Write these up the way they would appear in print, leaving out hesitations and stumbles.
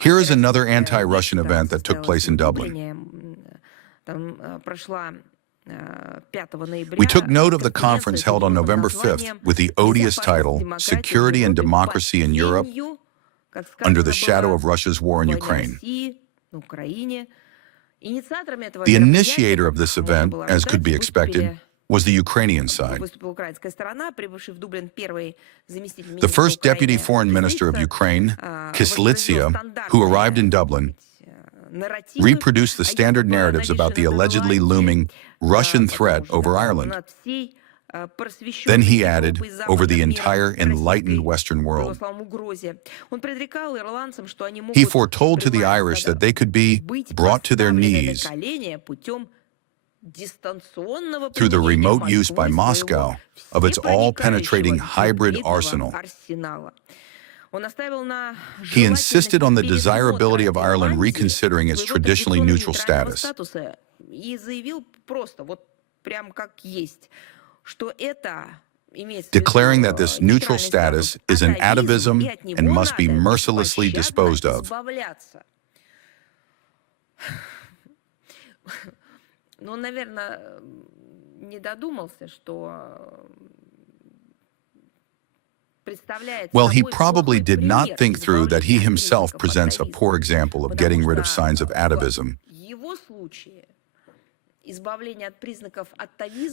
Here is another anti-Russian event that took place in Dublin. We took note of the conference held on November 5th with the odious title, Security and Democracy in Europe under the Shadow of Russia's War in Ukraine. The initiator of this event, as could be expected, was the Ukrainian side. The first deputy foreign minister of Ukraine, Kyslytsya, who arrived in Dublin, reproduced the standard narratives about the allegedly looming Russian threat over Ireland. Then he added, over the entire enlightened Western world. He foretold to the Irish that they could be brought to their knees through the remote use by Moscow of its all-penetrating hybrid arsenal. He insisted on the desirability of Ireland reconsidering its traditionally neutral status. Declaring that this neutral status is an atavism and must be mercilessly disposed of. Well, he probably did not think through that he himself presents a poor example of getting rid of signs of atavism.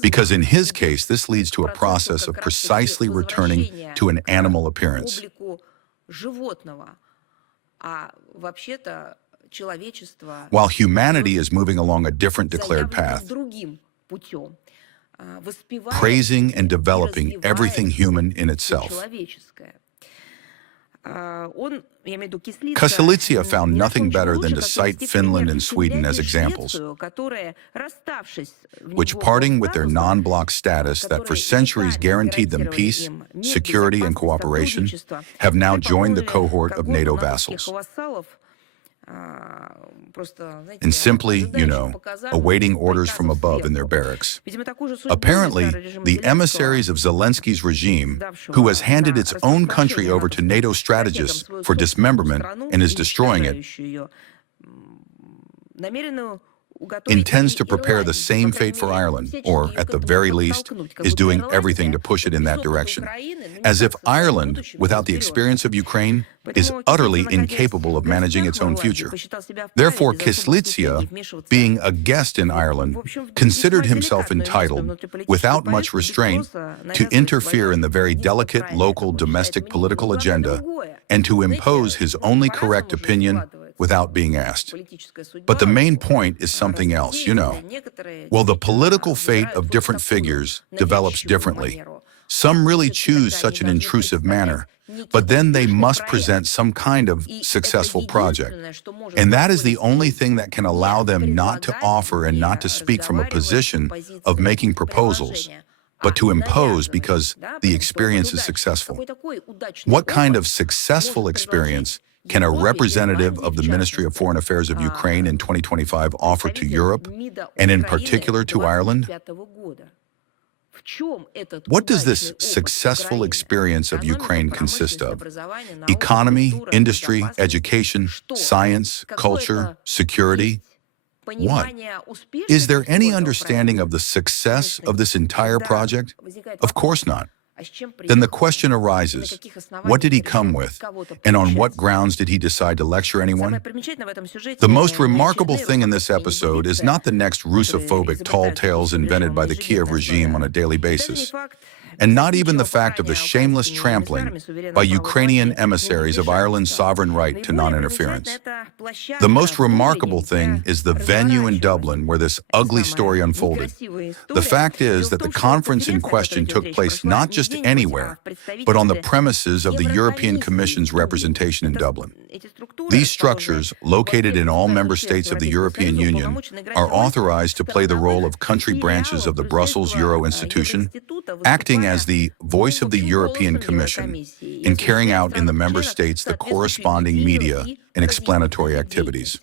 Because in his case, this leads to a process of precisely returning to an animal appearance. While humanity is moving along a different declared path, praising and developing everything human in itself. Kyslytsya found nothing better than to cite Finland and Sweden as examples, which, parting with their non-bloc status that for centuries guaranteed them peace, security, and cooperation, have now joined the cohort of NATO vassals. And simply, awaiting orders from above in their barracks. Apparently, the emissaries of Zelensky's regime, who has handed its own country over to NATO strategists for dismemberment and is destroying it, intends to prepare the same fate for Ireland, or, at the very least, is doing everything to push it in that direction. As if Ireland, without the experience of Ukraine, is utterly incapable of managing its own future. Therefore, Kyslytsya, being a guest in Ireland, considered himself entitled, without much restraint, to interfere in the very delicate local domestic political agenda and to impose his only correct opinion without being asked. But the main point is something else, Well, the political fate of different figures develops differently. Some really choose such an intrusive manner, but then they must present some kind of successful project. And that is the only thing that can allow them not to offer and not to speak from a position of making proposals, but to impose because the experience is successful. What kind of successful experience can a representative of the Ministry of Foreign Affairs of Ukraine in 2025 offer to Europe, and in particular to Ireland? What does this successful experience of Ukraine consist of? Economy, industry, education, science, culture, security? What? Is there any understanding of the success of this entire project? Of course not. Then the question arises, what did he come with, and on what grounds did he decide to lecture anyone? The most remarkable thing in this episode is not the next Russophobic tall tales invented by the Kyiv regime on a daily basis, and not even the fact of the shameless trampling by Ukrainian emissaries of Ireland's sovereign right to non-interference. The most remarkable thing is the venue in Dublin where this ugly story unfolded. The fact is that the conference in question took place not just anywhere, but on the premises of the European Commission's representation in Dublin. These structures, located in all member states of the European Union, are authorized to play the role of country branches of the Brussels Euro institution, acting as the voice of the European Commission in carrying out in the member states the corresponding media and explanatory activities.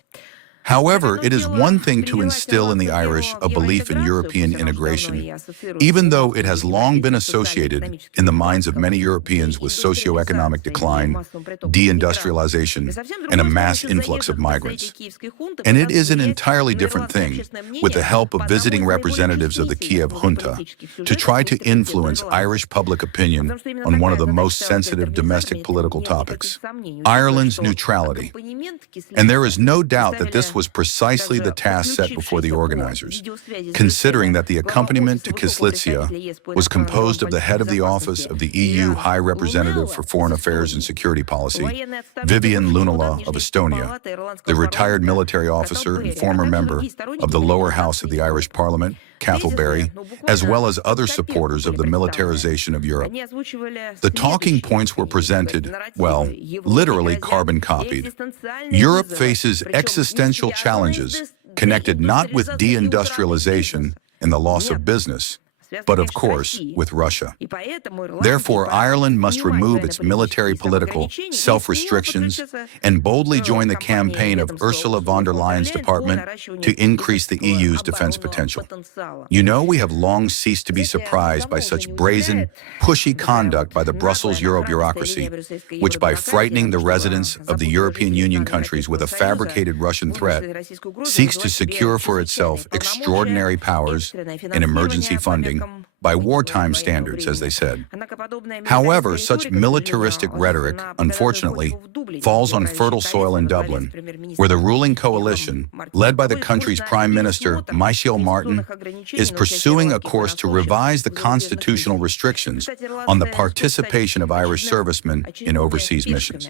However, it is one thing to instill in the Irish a belief in European integration, even though it has long been associated in the minds of many Europeans with socioeconomic decline, deindustrialization, and a mass influx of migrants. And it is an entirely different thing, with the help of visiting representatives of the Kiev junta, to try to influence Irish public opinion on one of the most sensitive domestic political topics, Ireland's neutrality. And there is no doubt that this was precisely the task set before the organizers, considering that the accompaniment to Kyslytsya was composed of the head of the office of the EU High Representative for Foreign Affairs and Security Policy, Vivian Lunala of Estonia, the retired military officer and former member of the lower house of the Irish Parliament, Cathal Berry, as well as other supporters of the militarization of Europe. The talking points were presented, well, literally carbon copied. Europe faces existential challenges connected not with deindustrialization and the loss of business, but of course, with Russia. Therefore, Ireland must remove its military political self-restrictions and boldly join the campaign of Ursula von der Leyen's department to increase the EU's defense potential. You know, we have long ceased to be surprised by such brazen, pushy conduct by the Brussels Euro bureaucracy, which by frightening the residents of the European Union countries with a fabricated Russian threat, seeks to secure for itself extraordinary powers and emergency funding by wartime standards, as they said. However, such militaristic rhetoric, unfortunately, falls on fertile soil in Dublin, where the ruling coalition, led by the country's Prime Minister, Michael Martin, is pursuing a course to revise the constitutional restrictions on the participation of Irish servicemen in overseas missions.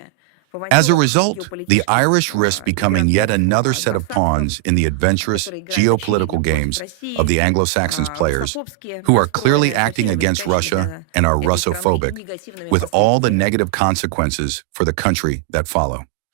As a result, the Irish risk becoming yet another set of pawns in the adventurous geopolitical games of the Anglo-Saxon players, who are clearly acting against Russia and are Russophobic, with all the negative consequences for the country that follow.